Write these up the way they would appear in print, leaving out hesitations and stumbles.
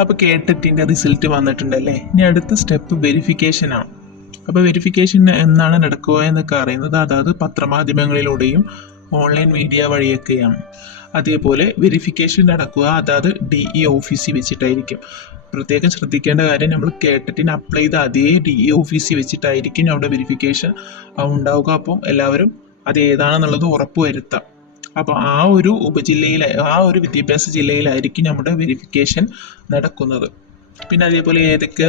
അപ്പോൾ കേട്ടറ്റിൻ്റെ റിസൾട്ട് വന്നിട്ടുണ്ടല്ലേ. ഇനി അടുത്ത സ്റ്റെപ്പ് വെരിഫിക്കേഷനാണ്. അപ്പോൾ വെരിഫിക്കേഷൻ എന്നാണ് നടക്കുക എന്നൊക്കെ അറിയുന്നത് അതായത് പത്രമാധ്യമങ്ങളിലൂടെയും ഓൺലൈൻ മീഡിയ വഴിയൊക്കെയാണ്. അതേപോലെ വെരിഫിക്കേഷൻ നടക്കുക അതായത് DE ഓഫീസിൽ വെച്ചിട്ടായിരിക്കും. പ്രത്യേകം ശ്രദ്ധിക്കേണ്ട കാര്യം, നമ്മൾ കേട്ടറ്റിന് അപ്ലൈ ചെയ്ത അതേ DE ഓഫീസിൽ വെച്ചിട്ടായിരിക്കും അവിടെ വെരിഫിക്കേഷൻ ഉണ്ടാവുക. അപ്പം എല്ലാവരും അത് ഏതാണെന്നുള്ളത് ഉറപ്പ് വരുത്താം. അപ്പോൾ ആ ഒരു ആ ഒരു വിദ്യാഭ്യാസ ജില്ലയിലായിരിക്കും നമ്മുടെ വെരിഫിക്കേഷൻ നടക്കുന്നത്. പിന്നെ അതേപോലെ ഏതൊക്കെ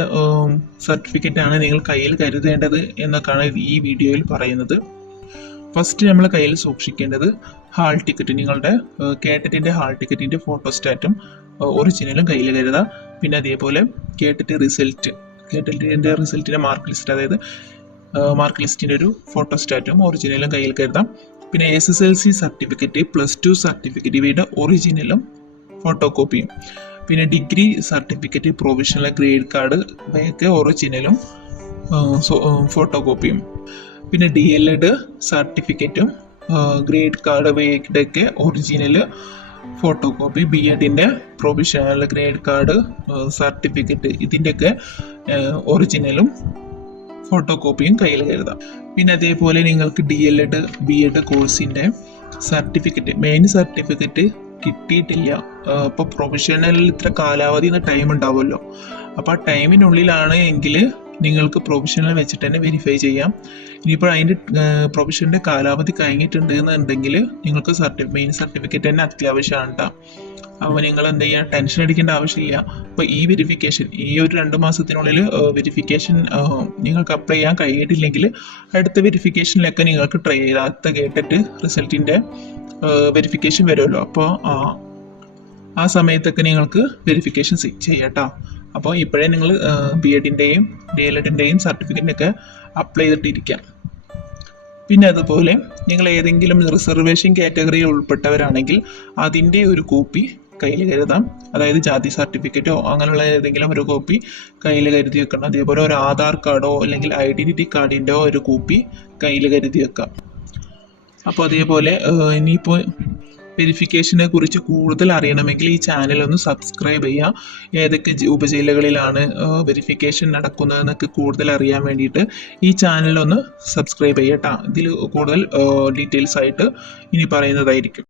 സർട്ടിഫിക്കറ്റ് ആണ് നിങ്ങൾ കയ്യിൽ കരുതേണ്ടത് എന്നൊക്കെയാണ് ഈ വീഡിയോയിൽ പറയുന്നത്. ഫസ്റ്റ് നമ്മൾ കയ്യിൽ സൂക്ഷിക്കേണ്ടത് ഹാൾ ടിക്കറ്റ്, നിങ്ങളുടെ കേട്ടറ്റിൻ്റെ ഹാൾ ടിക്കറ്റിൻ്റെ ഫോട്ടോസ്റ്റാറ്റും ഒറിജിനലും കയ്യിൽ കരുതുക. പിന്നെ അതേപോലെ കേട്ടറ്റ് കേട്ടറ്റിൻ്റെ റിസൾട്ടിൻ്റെ മാർക്ക് ലിസ്റ്റ്, അതായത് മാർക്ക് ലിസ്റ്റിൻ്റെ ഒരു ഫോട്ടോസ്റ്റാറ്റും ഒറിജിനലും കയ്യിൽ കരുതാം. പിന്നെ SSLC സർട്ടിഫിക്കറ്റ്, +2 സർട്ടിഫിക്കറ്റ് ഇവയുടെ ഒറിജിനലും ഫോട്ടോ കോപ്പിയും. പിന്നെ degree certificate, provisional grade card ഇവയൊക്കെ ഒറിജിനലും ഫോട്ടോ കോപ്പിയും. പിന്നെ DLED സർട്ടിഫിക്കറ്റും ഗ്രേഡ് കാർഡ് ഇവയുടെയൊക്കെ ഒറിജിനൽ ഫോട്ടോ കോപ്പി. BEdൻ്റെ പ്രൊവിഷണൽ ഗ്രേഡ് കാർഡ് സർട്ടിഫിക്കറ്റ് ഇതിൻ്റെയൊക്കെ ഒറിജിനലും ഫോട്ടോ കോപ്പിയും കയ്യിൽ കരുതാം. പിന്നെ അതേപോലെ നിങ്ങൾക്ക് DLED BEd കോഴ്സിൻ്റെ സർട്ടിഫിക്കറ്റ്, മെയിൻ സർട്ടിഫിക്കറ്റ് കിട്ടിയിട്ടില്ല. അപ്പോൾ പ്രൊഫഷണലിൽ ഇത്ര കാലാവധി ടൈം ഉണ്ടാവുമല്ലോ. അപ്പോൾ ആ ടൈമിനുള്ളിലാണ് എങ്കിൽ നിങ്ങൾക്ക് പ്രൊഫഷണൽ വെച്ചിട്ട് തന്നെ വെരിഫൈ ചെയ്യാം. ഇനിയിപ്പോൾ അതിൻ്റെ പ്രൊഫഷൻ്റെ കാലാവധി കഴിഞ്ഞിട്ടുണ്ട് എന്നുണ്ടെങ്കിൽ നിങ്ങൾക്ക് മെയിൻ സർട്ടിഫിക്കറ്റ് തന്നെ അത്യാവശ്യമാണ് കേട്ടോ. അപ്പോൾ നിങ്ങൾ എന്ത് ചെയ്യുക, ടെൻഷൻ അടിക്കേണ്ട ആവശ്യമില്ല. അപ്പോൾ ഈ വെരിഫിക്കേഷൻ ഈ ഒരു 2 മാസത്തിനുള്ളിൽ വെരിഫിക്കേഷൻ നിങ്ങൾക്ക് അപ്ലൈ ചെയ്യാൻ കഴിഞ്ഞിട്ടില്ലെങ്കിൽ അടുത്ത വെരിഫിക്കേഷനിലൊക്കെ നിങ്ങൾക്ക് ട്രൈ ചെയ്താൽ കേട്ടിട്ട് റിസൾട്ടിൻ്റെ വെരിഫിക്കേഷൻ വരുമല്ലോ. അപ്പോൾ ആ സമയത്തൊക്കെ നിങ്ങൾക്ക് വെരിഫിക്കേഷൻ ചെയ്യാം കേട്ടോ. അപ്പോൾ ഇപ്പോഴേ നിങ്ങൾ BEdൻ്റെയും DLEDൻ്റെയും സർട്ടിഫിക്കറ്റിനൊക്കെ അപ്ലൈ ചെയ്തിട്ടിരിക്കാം. പിന്നെ അതുപോലെ നിങ്ങൾ ഏതെങ്കിലും റിസർവേഷൻ കാറ്റഗറിയിൽ ഉൾപ്പെട്ടവരാണെങ്കിൽ അതിൻ്റെ ഒരു കോപ്പി കയ്യിൽ കരുതാം. അതായത് ജാതി സർട്ടിഫിക്കറ്റോ അങ്ങനെയുള്ള ഏതെങ്കിലും ഒരു കോപ്പി കയ്യിൽ കരുതി വെക്കണം. അതേപോലെ ഒരു ആധാർ കാർഡോ അല്ലെങ്കിൽ ഐഡൻറ്റിറ്റി കാർഡിൻ്റെ ഒരു കോപ്പി കയ്യിൽ കരുതി വെക്കാം. അപ്പോൾ അതേപോലെ ഇനിയിപ്പോൾ വെരിഫിക്കേഷനെ കുറിച്ച് കൂടുതൽ അറിയണമെങ്കിൽ ഈ ചാനൽ ഒന്ന് സബ്സ്ക്രൈബ് ചെയ്യുക. ഏതൊക്കെ ഉപജില്ലകളിലാണ് വെരിഫിക്കേഷൻ നടക്കുന്നതെന്നൊക്കെ കൂടുതൽ അറിയാൻ വേണ്ടിയിട്ട് ഈ ചാനലൊന്ന് സബ്സ്ക്രൈബ് ചെയ്യുക കേട്ടോ. ഇതിൽ കൂടുതൽ ഡീറ്റെയിൽസ് ആയിട്ട് ഇനി പറയുന്നതായിരിക്കും.